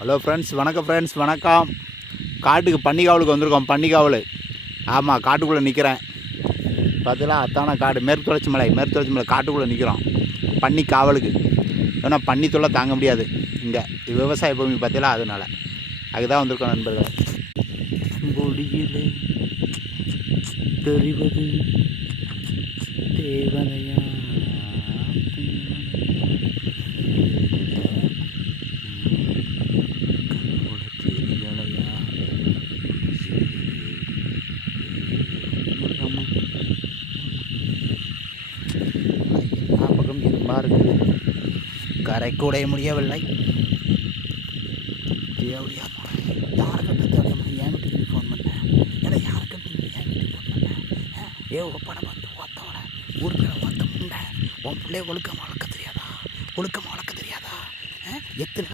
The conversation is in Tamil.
ஹலோ ஃப்ரெண்ட்ஸ், வணக்கம். காட்டுக்கு பன்னிக்காவலுக்கு வந்திருக்கோம். பன்னிக்காவல். ஆமாம், காட்டுக்குள்ளே நிற்கிறேன். பார்த்தீங்களா, அத்தான காடு. மேற்கு தொடர்ச்சி மலை காட்டுக்குள்ளே நிற்கிறோம் பன்னி காவலுக்கு. ஏன்னா பன்னி தொல்லை தாங்க முடியாது இங்கே. விவசாய பூமி பார்த்தீங்களா, அதனால் அதுதான் வந்திருக்கோம் நண்பர்கள். பொடியிலே தெரிவது தேவனையா ஞாபகம் இருமாறு கரை கூட முடியவில்லை. யாருக்கிட்ட தேவையா என் வீட்டுக்கு ஃபோன் பண்ணேன். ஏன்னா யாருக்கிட்ட என் வீட்டுக்கு ஃபோன் பண்ணேன். ஒப்படம் வந்து ஒத்தவட ஊருக்கு ஒத்த முண்டை உன் பிள்ளைய ஒழுக்கமாக வளர்க்க தெரியாதா? எத்தனை